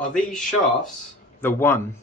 Are these shafts the one?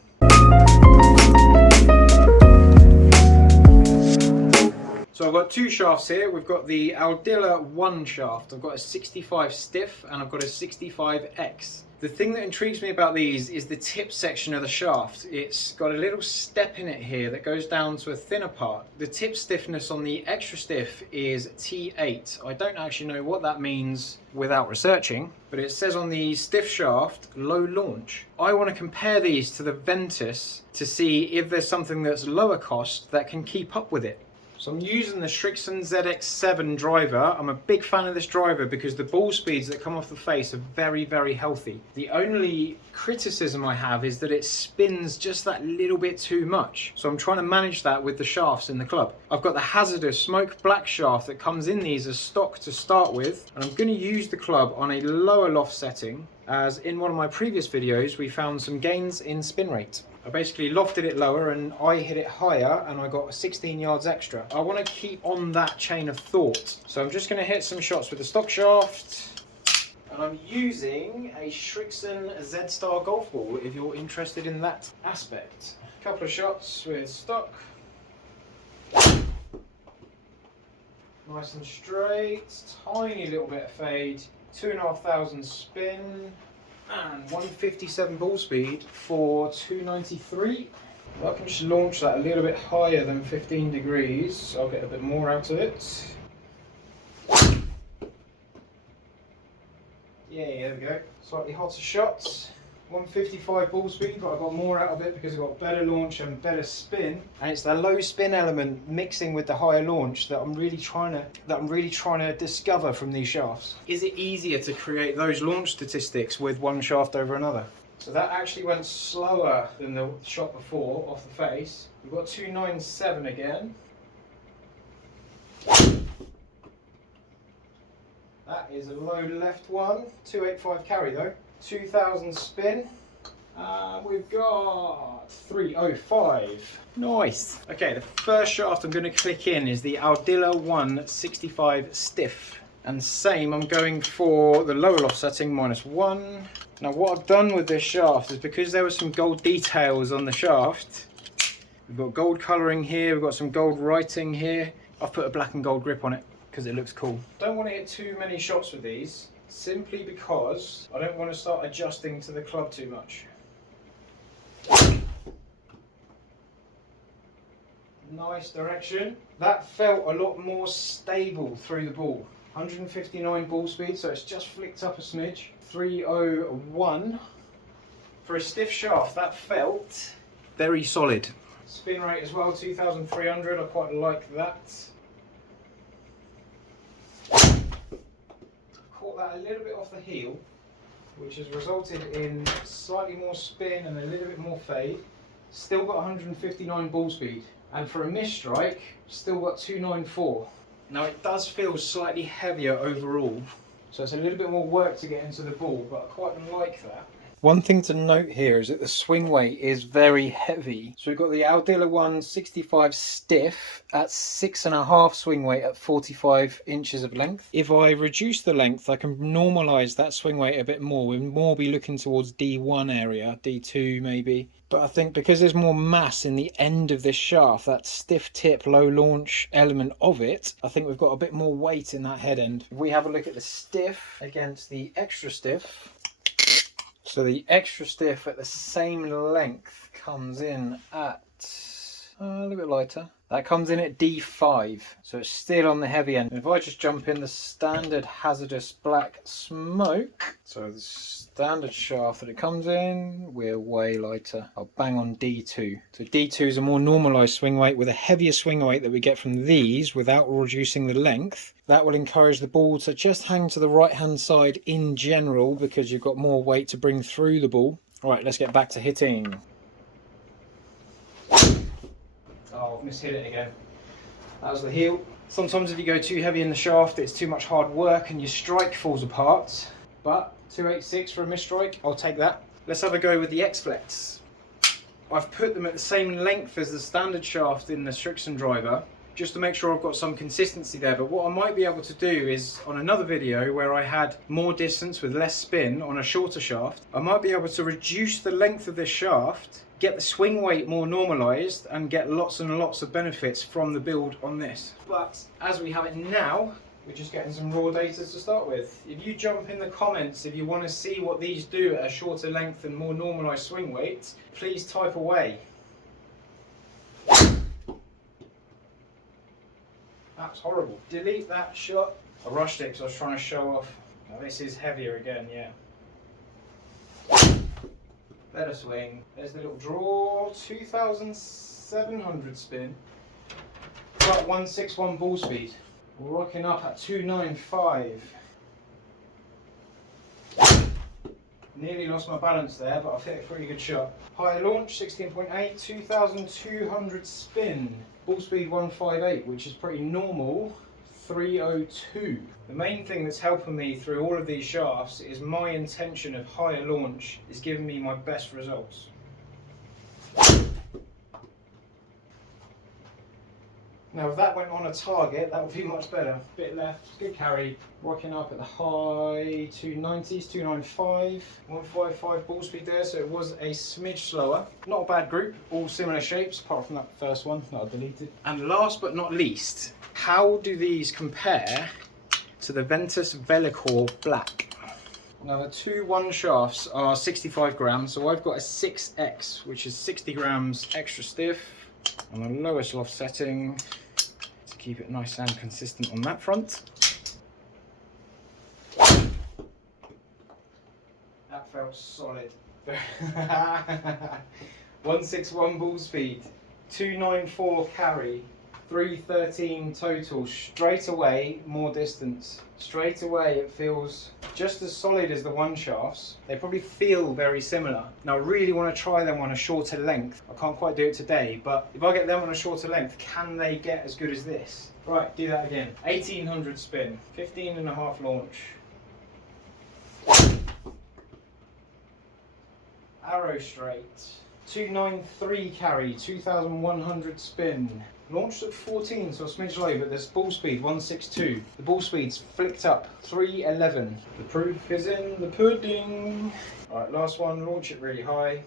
So I've got two shafts here. We've got the Aldila ONE Shaft. I've got a 65 stiff and I've got a 65X. The thing that intrigues me about these is the tip section of the shaft. It's got a little step in it here that goes down to a thinner part. The tip stiffness on the extra stiff is T8. I don't actually know what that means without researching, but it says on the stiff shaft, low launch. I want to compare these to the Ventus to see if there's something that's lower cost that can keep up with it. So I'm using the SRIXON ZX7 Driver. I'm a big fan of this driver because the ball speeds that come off the face are very, very healthy. The only criticism I have is that it spins just that little bit too much. So I'm trying to manage that with the shafts in the club. I've got the HZRDUS Smoke Black shaft that comes in these as stock to start with. And I'm going to use the club on a lower loft setting, as in one of my previous videos we found some gains in spin rate. I basically lofted it lower and I hit it higher and I got 16 yards extra. I want to keep on that chain of thought. So I'm just going to hit some shots with the stock shaft. And I'm using a SRIXON Z-Star golf ball if you're interested in that aspect. A couple of shots with stock. Nice and straight, tiny little bit of fade, 2,500 spin. And 157 ball speed for 293. I can just launch that a little bit higher than 15 degrees, so I'll get a bit more out of it. Yeah, there we go. Slightly hotter shots. 155 ball speed, but I got more out of it because I got better launch and better spin. And it's the low spin element mixing with the higher launch that I'm really trying to discover from these shafts. Is it easier to create those launch statistics with one shaft over another? So that actually went slower than the shot before off the face. We've got 297 again. That is a low left one. 285 carry though. 2,000 spin. We've got 305. Nice. Okay, the first shaft I'm going to click in is the Aldila ONE 65 stiff. And same, I'm going for the lower loft setting, -1. Now what I've done with this shaft is because there were some gold details on the shaft. We've got gold colouring here, we've got some gold writing here. I've put a black and gold grip on it because it looks cool. Don't want to hit too many shots with these, simply because I don't want to start adjusting to the club too much. Nice direction. That felt a lot more stable through the ball. 159 ball speed, so it's just flicked up a smidge. 301. For a stiff shaft, that felt very solid. Spin rate as well, 2,300. I quite like that. Caught that a little bit off the heel, which has resulted in slightly more spin and a little bit more fade. Still got 159 ball speed, and for a missed strike, still got 294. Now it does feel slightly heavier overall, so it's a little bit more work to get into the ball, but I quite like that. One thing to note here is that the swing weight is very heavy. So we've got the Aldila ONE 65 stiff at 6.5 swing weight at 45 inches of length. If I reduce the length, I can normalise that swing weight a bit more. We'll more be looking towards D1 area, D2 maybe. But I think because there's more mass in the end of this shaft, that stiff tip, low launch element of it, I think we've got a bit more weight in that head end. If we have a look at the stiff against the extra stiff, so the extra stiff at the same length comes in at a little bit lighter. That comes in at D5, so it's still on the heavy end. If I just jump in the standard HZRDUS Black Smoke, so the standard shaft that it comes in, we're way lighter. I'll bang on D2. So D2 is a more normalised swing weight with a heavier swing weight that we get from these without reducing the length. That will encourage the ball to just hang to the right hand side in general because you've got more weight to bring through the ball. All right, let's get back to hitting. Oh, I've mishit it again. That was the heel. Sometimes if you go too heavy in the shaft, it's too much hard work and your strike falls apart. But 286 for a missed strike, I'll take that. Let's have a go with the X-Flex. I've put them at the same length as the standard shaft in the SRIXON driver. just to make sure I've got some consistency there. But what I might be able to do is, on another video where I had more distance with less spin on a shorter shaft, I might be able to reduce the length of this shaft, get the swing weight more normalized, and get lots and lots of benefits from the build on this. But as we have it now, we're just getting some raw data to start with. If you jump in the comments if you want to see what these do at a shorter length and more normalized swing weight, please type away. That's horrible. Delete that shot. I rushed it because I was trying to show off. Now this is heavier again, yeah. Better swing. There's the little draw. 2,700 spin. Got 161 ball speed. Rocking up at 295. Nearly lost my balance there, but I've hit a pretty good shot. High launch, 16.8, 2,200 spin. Ball speed 158, which is pretty normal, 302. The main thing that's helping me through all of these shafts is my intention of higher launch is giving me my best results. Now if that went on a target, that would be much better. Bit left, good carry. Working up at the high 290s, 295, 155 ball speed there, so it was a smidge slower. Not a bad group, all similar shapes, apart from that first one that I deleted. And last but not least, how do these compare to the Ventus Velocore Black? Now the two ONE shafts are 65 grams, so I've got a 6X, which is 60 grams extra stiff on the lowest loft setting to keep it nice and consistent on that front. That felt solid. 161 ball speed, 294 carry, 313 total. Straight away, more distance. Straight away, it feels just as solid as the ONE shafts. They probably feel very similar. Now, I really want to try them on a shorter length. I can't quite do it today, but if I get them on a shorter length, can they get as good as this? Right, do that again. 1800 spin, 15.5 launch. Arrow straight, 293 carry, 2100 spin. Launched at 14, so a smidge low, but there's ball speed 162. The ball speed's flicked up 311. The proof is in the pudding. Alright, last one, launch it really high.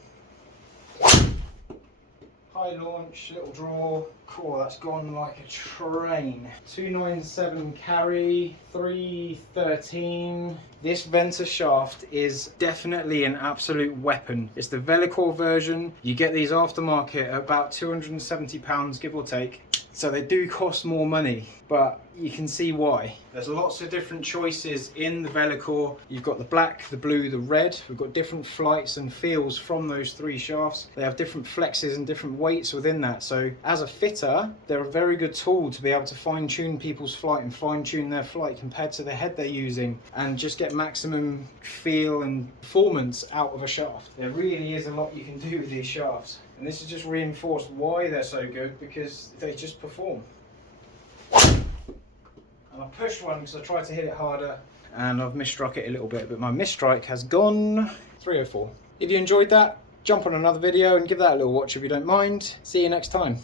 High launch, little draw. Cool, that's gone like a train. 297 carry, 313. This Ventus shaft is definitely an absolute weapon. It's the Velocore version. You get these aftermarket at about £270, give or take. So they do cost more money, but you can see why. There's lots of different choices in the Velocore. You've got the black, the blue, the red. We've got different flights and feels from those three shafts. They have different flexes and different weights within that. So as a fitter, they're a very good tool to be able to fine tune people's flight and fine tune their flight compared to the head they're using and just get maximum feel and performance out of a shaft. There really is a lot you can do with these shafts. And this has just reinforced why they're so good, because they just perform. And I pushed one because I tried to hit it harder and I've misstruck it a little bit, but my misstrike has gone 304. If you enjoyed that, jump on another video and give that a little watch if you don't mind. See you next time.